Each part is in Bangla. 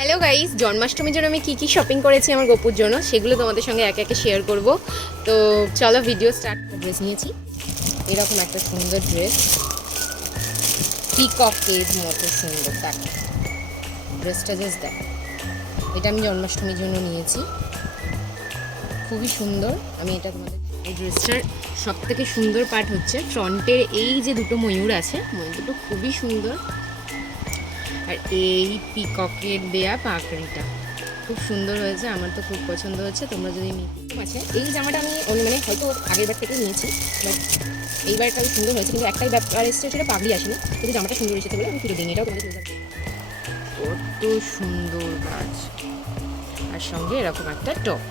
হ্যালো গাইস, জন্মাষ্টমীর জন্য আমি কি শপিং করেছি আমার গোপুর জন্য সেগুলো তোমাদের সঙ্গে একে একে শেয়ার করব। তো চলো ভিডিও স্টার্ট। ড্রেস নিয়েছি, এরকম একটা সুন্দর ড্রেস, পিককের মতো সুন্দর। দেখো ড্রেসটা, জাস্ট দেখো, এটা আমি জন্মাষ্টমীর জন্য নিয়েছি, খুবই সুন্দর। আমি এটা তোমাদের, এই ড্রেসটার সব থেকে সুন্দর পার্ট হচ্ছে ফ্রন্টের এই যে দুটো ময়ূর আছে, ময়ূর দুটো খুবই সুন্দর। আর এই পিককের দেয়া পাকড়িটা খুব সুন্দর হয়েছে, আমার তো খুব পছন্দ হচ্ছে। তোমরা যদি আছে, এই জামাটা আমি মানে হয়তো আগের বার থেকে নিয়েছি, বাট এইবারটা সুন্দর হয়েছে, কিন্তু একটাই ব্যাপার এসেছে, সেটা পাগড়ি আসেনি, কিন্তু জামাটা সুন্দর এসেছে বলে আমি ফিরে দিই। এটাও তোমাদের কত সুন্দর কাজ, আর সঙ্গে এরকম একটা টপ।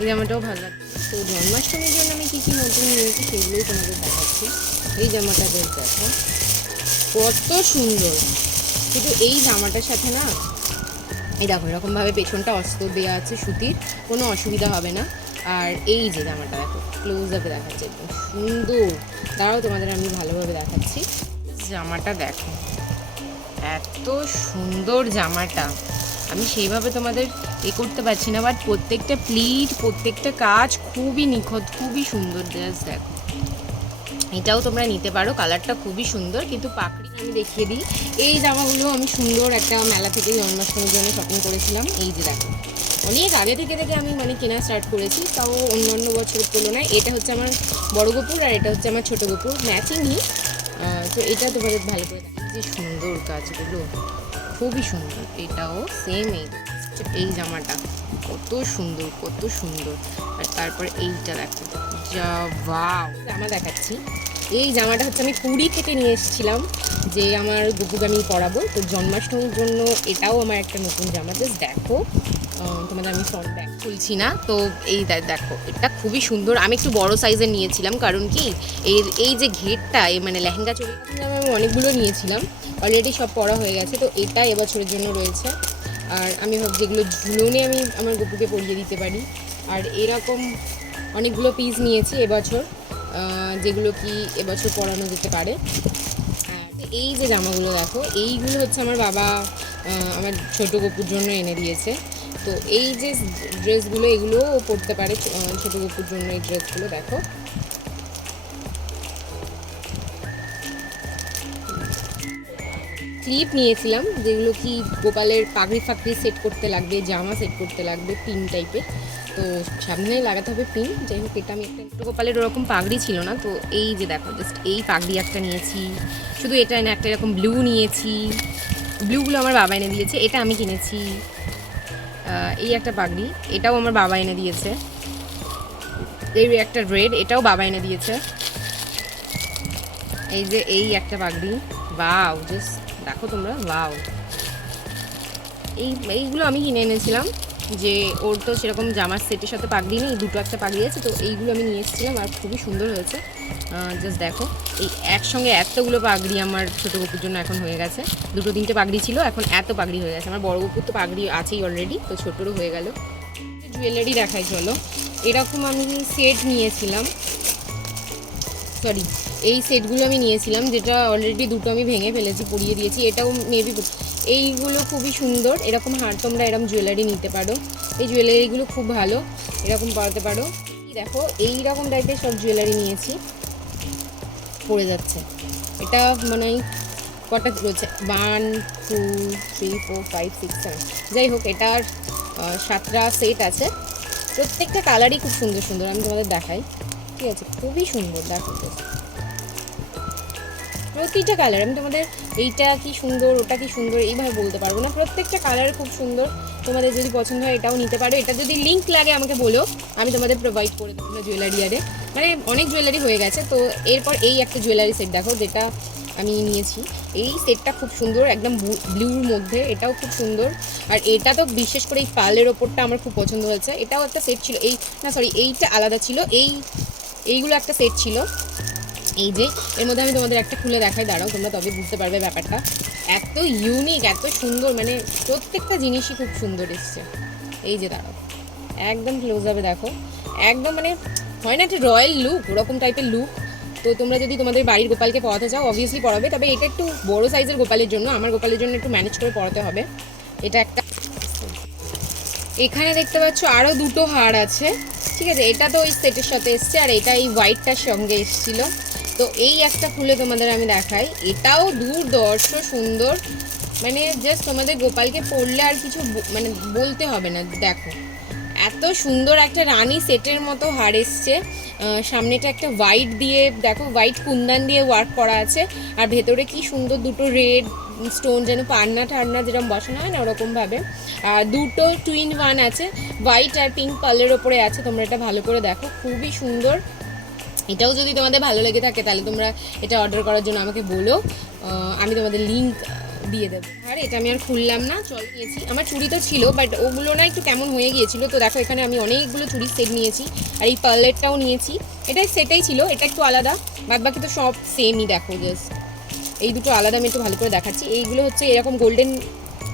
এই জামাটাও ভালো লাগছে। তো জন্মাষ্টমীর জন্য আমি কী নতুন নিয়েছি সেগুলোই তোমাদের দেখাচ্ছি। এই জামাটা বেশ দেখো কত সুন্দর, কিন্তু এই জামাটার সাথে না, এই দেখো এরকমভাবে পেছনটা অস্ত্র দেওয়া আছে সুতির, কোনো অসুবিধা হবে না। আর এই যে জামাটা দেখো, ক্লোজ আপে দেখাচ্ছে, একদম সুন্দর। তারাও তোমাদের আমি ভালোভাবে দেখাচ্ছি। জামাটা দেখো, এত সুন্দর জামাটা, আমি সেইভাবে তোমাদের করতে পারছি না, বাট প্রত্যেকটা প্লিট, প্রত্যেকটা কাজ খুবই নিখুঁত, খুবই সুন্দর। জাস্ট দেখো, এটাও তোমরা নিতে পারো, কালারটা খুবই সুন্দর। কিন্তু পাকড়ি আমি দেখিয়ে দিই, এই জামাগুলো আমি সুন্দর একটা মেলা থেকে জন্মাষ্টমীর জন্য শপিং করেছিলাম। এই যে দেখো, অনেক আগে থেকে আমি মানে কেনা স্টার্ট করেছি, তাও অন্যান্য বছরের তুলনায়। এটা হচ্ছে আমার বড় গোপুর, আর এটা হচ্ছে আমার ছোটো গোপুর, ম্যাচিংই। তো এটা তোমাদের ভালো করে দেখো, যে সুন্দর কাজগুলো, খুবই সুন্দর। এটাও সেম, এই জামাটা কত সুন্দর, কত সুন্দর। আর তারপর এইটা দেখো, যা ওয়াও জামা দেখাচ্ছি। এই জামাটা হচ্ছে আমি পুরী থেকে নিয়ে এসেছিলাম, যে আমার গোপুকে আমি পরাবো, তো জন্মাষ্টমীর জন্য এটাও আমার একটা নতুন জামা। জাস্ট দেখো, তোমাদের আমি ফ্রন্ট ব্যাক খুলছি না, তো এই দেখো, এটা খুবই সুন্দর। আমি একটু বড় সাইজের নিয়েছিলাম, কারণ কি এই যে ঘেরটা, মানে লেহেঙ্গা চলে আমি অনেকগুলো নিয়েছিলাম, অলরেডি সব পরা হয়ে গেছে, তো এটা এবছরের জন্য রয়েছে। আর আমি ভাবছি যেগুলো ঝুলনে আমি আমার গপুকে পরিয়ে দিতে পারি। আর এরকম অনেকগুলো পিস নিয়েছি এবছর, যেগুলো কি এবছর পরানো যেতে পারে। এই যে জামাগুলো দেখো, এইগুলো হচ্ছে আমার বাবা আমার ছোটো গপুর জন্য এনে দিয়েছে। তো এই যে ড্রেসগুলো, এগুলোও পরতে পারে ছোটো গপুর জন্য। এই ড্রেসগুলো দেখো, ক্লিপ নিয়েছিলাম, যেগুলো কি গোপালের পাগড়ি ফাগড়ি সেট করতে লাগবে, জামা সেট করতে লাগবে, পিন টাইপের, তো সামনে লাগাতে হবে পিন। যাই হোক, এটা আমি একটা গোপালের ওরকম পাগড়ি ছিল না, তো এই যে দেখো, জাস্ট এই পাগড়ি একটা নিয়েছি। শুধু এটা এনে একটা এরকম ব্লু নিয়েছি, ব্লুগুলো আমার বাবা এনে দিয়েছে, এটা আমি কিনেছি। এই একটা পাগড়ি, এটাও আমার বাবা এনে দিয়েছে। এই একটা রেড, এটাও বাবা এনে দিয়েছে। এই যে এই একটা পাগড়ি, ওয়াও, জাস্ট দেখো তোমরা, ওয়াও। এইগুলো আমি কিনে এনেছিলাম, যে ওর তো সেরকম জামার সেটের সাথে পাগড়ি নেই, দুটো একটা পাগড়ি আছে, তো এইগুলো আমি নিয়ে এসেছিলাম, আর খুবই সুন্দর হয়েছে। জাস্ট দেখো, এই একসঙ্গে এতগুলো পাগড়ি আমার ছোটো গপুর জন্য এখন হয়ে গেছে। দুটো তিনটে পাগড়ি ছিল, এখন এত পাগড়ি হয়ে গেছে। আমার বড় গপুর তো পাগড়ি আছেই অলরেডি, তো ছোটোরও হয়ে গেল। জুয়েলারি দেখাই চলো। এরকম আমি সেট নিয়েছিলাম, সরি, এই সেটগুলো আমি নিয়েছিলাম, যেটা অলরেডি দুটো আমি ভেঙে ফেলেছি, পরিয়ে দিয়েছি। এটাও মেবি, এইগুলো খুবই সুন্দর। এরকম হার তোমরা এরকম জুয়েলারি নিতে পারো, এই জুয়েলারিগুলো খুব ভালো, এরকম পরাতে পারো। দেখো, এইরকম টাইপের সব জুয়েলারি নিয়েছি, পড়ে যাচ্ছে। এটা মানে কটা রয়েছে, 1 2 3 4 5 6 7, যাই হোক, এটার 7টা সেট আছে। প্রত্যেকটা কালারই খুব সুন্দর সুন্দর, আমি তোমাদের দেখাই, ঠিক আছে? খুবই সুন্দর, দেখো প্রতিটা কালার। আমি তোমাদের এইটা কি সুন্দর, ওটা কি সুন্দর এইভাবে বলতে পারবো না, প্রত্যেকটা কালার খুব সুন্দর। তোমাদের যদি পছন্দ হয় এটাও নিতে পারো। এটা যদি লিঙ্ক লাগে আমাকে বলো, আমি তোমাদের প্রোভাইড করে দেবো জুয়েলারি আরে, মানে অনেক জুয়েলারি হয়ে গেছে। তো এরপর এই একটা জুয়েলারি সেট দেখো, যেটা আমি নিয়েছি, এই সেটটা খুব সুন্দর, একদম ব্লুর মধ্যে, এটাও খুব সুন্দর। আর এটা তো বিশেষ করে এই পার্লের ওপরটা আমার খুব পছন্দ হয়েছে। এটাও একটা সেট ছিল, এই না সরি, এইটা আলাদা ছিল, এইগুলো একটা সেট ছিল। এই যে এর মধ্যে আমি তোমাদের একটা খুলে দেখাই, দাঁড়াও, তোমরা তবে বুঝতে পারবে ব্যাপারটা। এত ইউনিক, এত সুন্দর, মানে প্রত্যেকটা জিনিসই খুব সুন্দর এসছে। এই যে দাঁড়াও, একদম ক্লোজ হবে দেখো, একদম মানে হয় না একটা রয়্যাল লুক, ওরকম টাইপের লুক। তো তোমরা যদি তোমাদের বাড়ির গোপালকে পরাতে চাও, অবভিয়াসলি পরাবে, তবে এটা একটু বড় সাইজের গোপালের জন্য, আমার গোপালের জন্য একটু ম্যানেজ করে পরাতে হবে। এটা একটা, এখানে দেখতে পাচ্ছ আরও দুটো হার আছে, ঠিক আছে, এটা তো ওই সেটের সাথে এসছে, আর এটা এই হোয়াইটটার সঙ্গে এসেছিলো। তো এই একটা খুলে তোমাদের আমি দেখাই, এটাও দুর্ধর্ষ সুন্দর, মানে জাস্ট তোমাদের গোপালকে পরলে আর কিছু মানে বলতে হবে না। দেখো এত সুন্দর একটা রানী সেটের মতো হার এসছে, সামনেটা একটা হোয়াইট দিয়ে, দেখো হোয়াইট কুন্দান দিয়ে ওয়ার্ক করা আছে, আর ভেতরে কি সুন্দর দুটো রেড স্টোন যেন পান্না ঠান্না যেরকম বসানো হয় না ওরকমভাবে। আর দুটো টুইন ওয়ান আছে, হোয়াইট আর পিঙ্ক কালারের ওপরে আছে, তোমরা এটা ভালো করে দেখো, খুবই সুন্দর। এটাও যদি তোমাদের ভালো লেগে থাকে তাহলে তোমরা এটা অর্ডার করার জন্য আমাকে বলো, আমি তোমাদের লিঙ্ক দিয়ে দেবো। আর এটা আমি আর খুললাম না, চল নিয়েছি। আমার চুড়ি তো ছিল, বাট ওগুলো না একটু কেমন হয়ে গিয়েছিলো, তো দেখো এখানে আমি অনেকগুলো চুড়ির সেট নিয়েছি, আর এই পার্লেটটাও নিয়েছি, এটাই সেটাই ছিল, এটা একটু আলাদা, বাদ বাকি তো সব সেমই। দেখো জাস্ট এই দুটো আলাদা, আমি একটু ভালো করে দেখাচ্ছি। এইগুলো হচ্ছে এরকম গোল্ডেন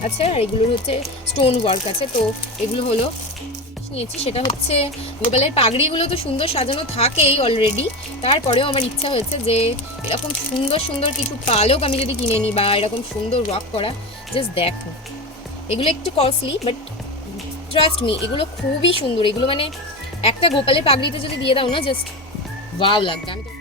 আছে, আর এগুলোর হচ্ছে স্টোন ওয়ার্ক আছে। তো এগুলো হলো নিয়েছি, সেটা হচ্ছে গোপালের পাগড়িগুলো তো সুন্দর সাজানো থাকেই অলরেডি, তারপরেও আমার ইচ্ছা হয়েছে যে এরকম সুন্দর সুন্দর কিছু পালক আমি যদি কিনে নিই, বা এরকম সুন্দর ওয়ার্ক করা। জাস্ট দেখো এগুলো একটু কস্টলি, বাট ট্রাস্ট মি এগুলো খুবই সুন্দর। এগুলো মানে একটা গোপালের পাগড়িতে যদি দিয়ে দাও না, জাস্ট ওয়াও লাগবে। আমি তো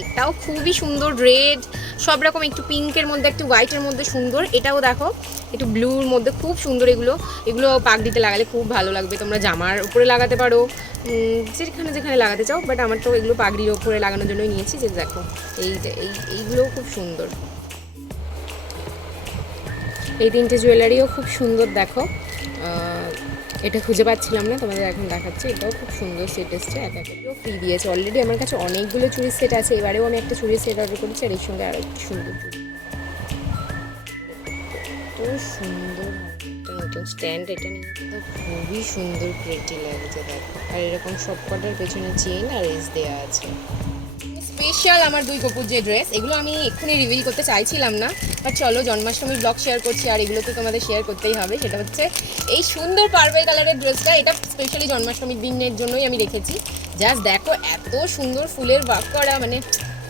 এটাও খুবই সুন্দর, রেড সব রকম, একটু পিঙ্কের মধ্যে একটু হোয়াইটের মধ্যে সুন্দর। এটাও দেখো একটু ব্লুর মধ্যে খুব সুন্দর। এগুলো এগুলো পাগড়িতে লাগালে খুব ভালো লাগবে, তোমরা জামার উপরে লাগাতে পারো, যেখানে যেখানে লাগাতে চাও, বাট আমার তো এগুলো পাগড়ির উপরে লাগানোর জন্যই নিয়েছি। যে দেখো এইগুলোও খুব সুন্দর। এই তিনটে জুয়েলারিও খুব সুন্দর, দেখো এটা খুঁজে পাচ্ছিলাম না, তোমাদের এখন দেখাচ্ছি। এটাও খুব সুন্দর সেট এসছে, এক একটাও ফ্রি দিয়েছে। অলরেডি আমার কাছে অনেকগুলো চুড়ির সেট আছে, এবারেও আমি একটা চুড়ির সেট অর্ডার করেছি, আর এর সঙ্গে আরও একটু সুন্দর চুড়ি। তো সুন্দর একটা নতুন স্ট্যান্ড এটা নিয়ে তো খুবই সুন্দর, প্রেটি লাগছে দেখো। আর এরকম সব কটার পেছনে চেন আর এস দেওয়া আছে। স্পেশাল আমার দুই কপুর যে ড্রেস, এগুলো আমি এক্ষুনি রিভিল করতে চাইছিলাম না, বাট চলো জন্মাষ্টমীর ব্লগ শেয়ার করছি, আর এগুলো তো তোমাদের শেয়ার করতেই হবে। সেটা হচ্ছে এই সুন্দর পার্পল কালারের ড্রেসটা, এটা স্পেশালি জন্মাষ্টমীর দিনের জন্যই আমি রেখেছি। জাস্ট দেখো এত সুন্দর ফুলের ওয়ার্ক করা, মানে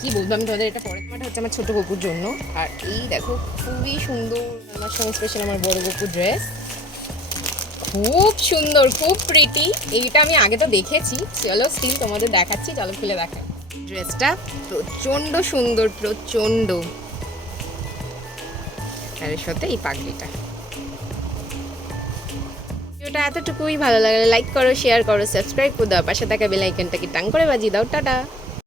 কি বলবো আমি তোমাদের। এটা পরে এটা হচ্ছে আমার ছোটো কপুর জন্য, আর এই দেখো খুবই সুন্দর জন্মাষ্টমী স্পেশাল আমার বড় কপুর ড্রেস, খুব সুন্দর, খুব প্রিটি। এইটা আমি আগে তো দেখেছি, চলো স্টিল তোমাদের দেখাচ্ছি, চলো খুলে দেখাই। ড্রেসটা প্রচণ্ড সুন্দর, প্রচণ্ড, আর এর সাথে এই পাগড়িটা। ভিডিওটা এতটুকুই, ভালো লাগলে লাইক করো, শেয়ার করো, সাবস্ক্রাইব করে দাও, পাশে থাকা বেল আইকনটাকে টাং করে বাজিয়ে দাও। টাটা।